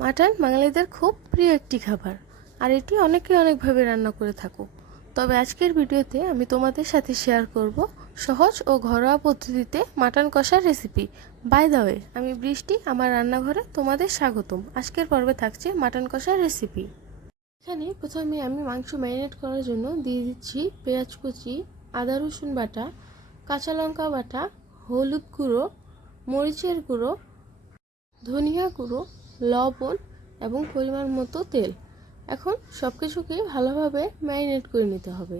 Mutton বাঙালিদের খুব প্রিয় একটি খাবার, আর এটি অনেকে অনেকভাবে রান্না করে থাকো। তবে আজকের ভিডিওতে আমি তোমাদের সাথে শেয়ার করব সহজ ও ঘরোয়া পদ্ধতিতে মাটন কষার রেসিপি। বাই দ্য ওয়ে, আমি বৃষ্টি, আমার রান্নাঘরে তোমাদের স্বাগতম। আজকের পর্বে থাকছে মাটন কষার রেসিপি। এখানে প্রথমে আমি মাংস ম্যারিনেট করার জন্য দিয়ে দিচ্ছি পেঁয়াজ কুচি, আদা রসুন বাটা, কাঁচা লঙ্কা বাটা, হলুদ গুঁড়ো, মরিচের গুঁড়ো, ধনিয়া গুঁড়ো, লবণ এবং পরিমাণ মতো তেল। এখন সব কিছুকে ভালোভাবে ম্যারিনেট করে নিতে হবে।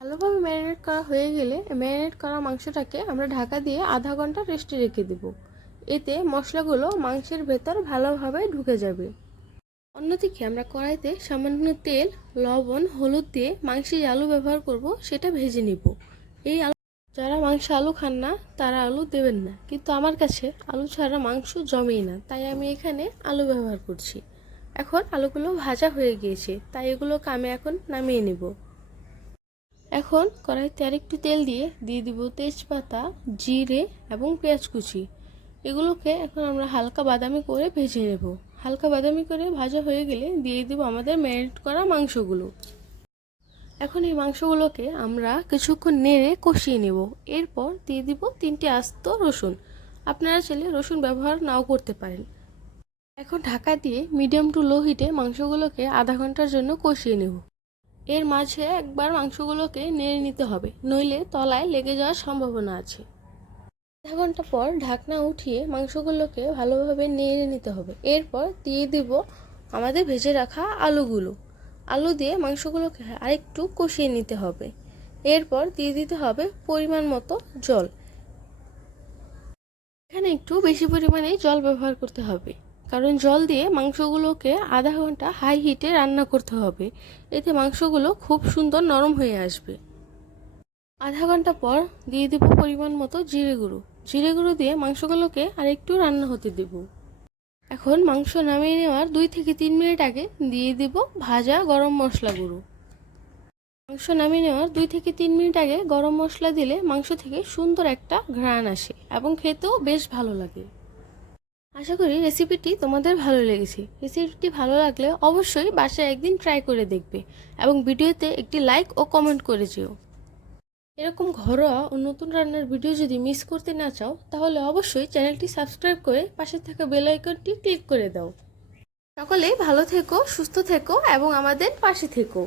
ভালোভাবে ম্যারিনেট করা হয়ে গেলে ম্যারিনেট করা মাংসটাকে আমরা ঢাকা দিয়ে আধা ঘন্টা রেস্টে রেখে দেব। এতে মশলাগুলো মাংসের ভেতর ভালোভাবে ঢুকে যাবে। অন্যদিকে আমরা কড়াইতে সামান্য তেল, লবণ, হলুদ দিয়ে মাংসে যে আলু ব্যবহার করব সেটা ভেজে নিব। এই আলু, যারা মাংস আলু খান না তারা আলু দেবেন না, কিন্তু আমার কাছে আলু ছাড়া মাংস জমেই না, তাই আমি এখানে আলু ব্যবহার করছি। এখন আলুগুলো ভাজা হয়ে গিয়েছে, তাই এগুলোকে আমি এখন নামিয়ে নেব। এখন কড়াইতে আরেকটু তেল দিয়ে দিব তেজপাতা, জিরে এবং পেঁয়াজ কুচি। এগুলোকে এখন আমরা হালকা বাদামি করে ভেজে নেব। হালকা বাদামি করে ভাজা হয়ে গেলে দিয়ে দিব আমাদের ম্যারিনেট করা মাংসগুলো। এখন এই মাংসগুলোকে আমরা কিছুক্ষণ নেড়ে কষিয়ে নেব। এরপর দিয়ে দিব 3টে আস্ত রসুন। আপনারা চাইলে রসুন ব্যবহার নাও করতে পারেন। এখন ঢাকা দিয়ে মিডিয়াম টু লো হিটে মাংসগুলোকে আধা ঘন্টার জন্য কষিয়ে নেব। এর মাঝে একবার মাংসগুলোকে নেড়ে নিতে হবে, নইলে তলায় লেগে যাওয়ার সম্ভাবনা আছে। আধা ঘন্টা পর ঢাকনা উঠিয়ে মাংসগুলোকে ভালোভাবে নেড়ে নিতে হবে। এরপর দিয়ে দিব আমাদের ভেজে রাখা আলুগুলো। আলু দিয়ে মাংসগুলোকে আরেকটু কষিয়ে নিতে হবে। এরপর দিয়ে দিতে হবে পরিমাণ মতো জল। এখানে একটু বেশি পরিমাণে জল ব্যবহার করতে হবে, কারণ জল দিয়ে মাংসগুলোকে আধা ঘন্টা হাই হিটে রান্না করতে হবে। এতে মাংসগুলো খুব সুন্দর নরম হয়ে আসবে। আধা ঘন্টা পর দিয়ে দেব পরিমাণ মতো জিরে গুঁড়ো। জিরে গুঁড়ো দিয়ে মাংসগুলোকে আরেকটু রান্না হতে দেব। এখন মাংস নামিয়ে নেওয়ার 2 থেকে 3 মিনিট আগে দিয়ে দেব ভাজা গরম মশলা গুঁড়ো। মাংস নামিয়ে নেওয়ার 2 থেকে 3 মিনিট আগে গরম মশলা দিলে মাংস থেকে সুন্দর একটা ঘ্রাণ আসে এবং খেতেও বেশ ভালো লাগে। আশা করি রেসিপিটি তোমাদের ভালো লেগেছে। রেসিপিটি ভালো লাগলে অবশ্যই বাসায় একদিন ট্রাই করে দেখবে এবং ভিডিওতে একটি লাইক ও কমেন্ট করে যেও। এরকম ঘরোয়া ও নতুন রান্নার ভিডিও যদি মিস করতে না চাও, তাহলে অবশ্যই চ্যানেলটি সাবস্ক্রাইব করে পাশে থাকা বেল আইকনটি ক্লিক করে দাও। সকলে ভালো থেকো, সুস্থ থেকো এবং আমাদের পাশে থেকো।